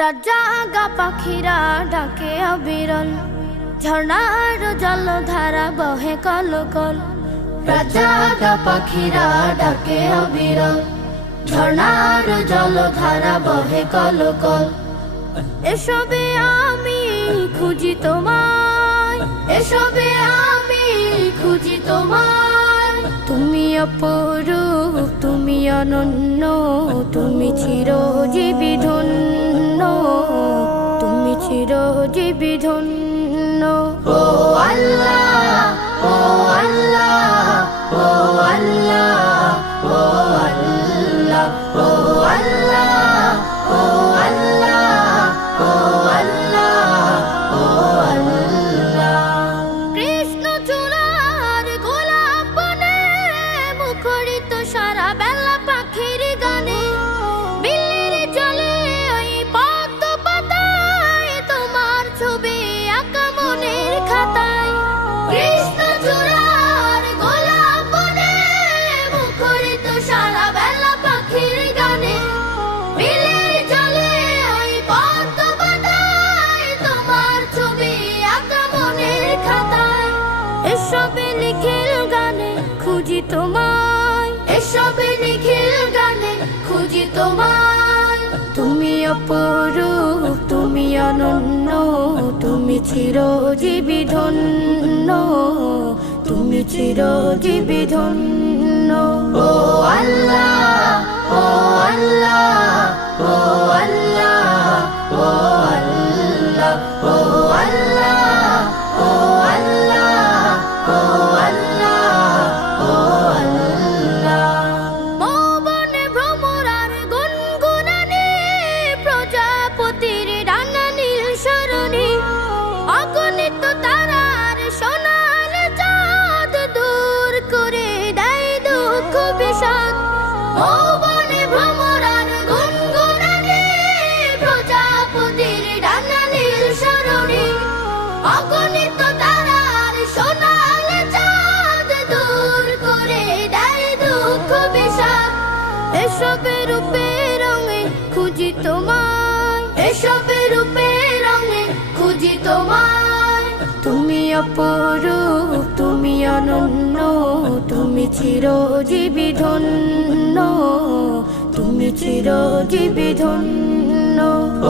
রাজাগা পাখিরা ডাকে অবিরল, ঝর্ণার জলধারা বহে কলকল। রাজাগা পাখিরা ডাকে অবিরল, ঝর্ণার জলধারা বহে কলকল। এসবে আমি খুঁজি তোমায়, এসবে আমি খুঁজি তোমায়। তুমি অপরূপ, তুমি অনন্য, তুমি চিরজীবী ধন্য, তুমি চিরজীবী ধন্য। ও আল্লাহ, ও আল্লাহ, ও আল্লাহ, ও আল্লাহ, ও আল্লাহ, ও আল্লাহ, ও আল্লাহ, ও আল্লাহ। কৃষ্ণ চূড়ার গোলাপ বনে মুখরিত সারা বেলা পাখির গানে। বিলের জলে ওই পদ্ম পাতায় তোমার ছবি আঁকা মনের খাতায়। কৃষ্ণ চূড়ার গোলাপ বনে মুখরিত সারা বেলা পাখির গানে। বিলের জলে ওই পদ্ম পাতায় তোমার ছবি আঁকা মনের খাতায়। এসবে নিখিল গানে খুঁজি তোমায়, এসবে নিখিল গানে খুঁজি তোমায়। তুমি অপরূপ, তুমি অনন্য, তুমি চিরজীবী ধন্য, তুমি চিরজীবী ধন্য। ও আল্লাহ, ও আল্লাহ, ও আল্লাহ, ও আল্লাহ, ও আল্লাহ, ও আল্লাহ, ও আল্লাহ, ও আল্লাহ। মৌবনে ভ্রমরার গুনগুনানি, প্রজাপতির ডানা নীল সরণি। অগণিত তারার সোনার চাঁদ দূর করে দেয় দুঃখ বিষাদ। মৌবনে ভ্রমরার গুনগুনানি, প্রজাপতির ডানা নীল সরণি। অগণিত তারার সোনার চাঁদ দূর করে দেয় দুঃখ বিষাদ। এসবে রূপে রঙে খুঁজি তোমায়, এসবে রূপে রঙে খুঁজি তোমায়। তুমি অপরূপ, তুমি অনন্য, তুমি চিরজীবী ধন্য, তুমি চিরজীবী ধন্য। ও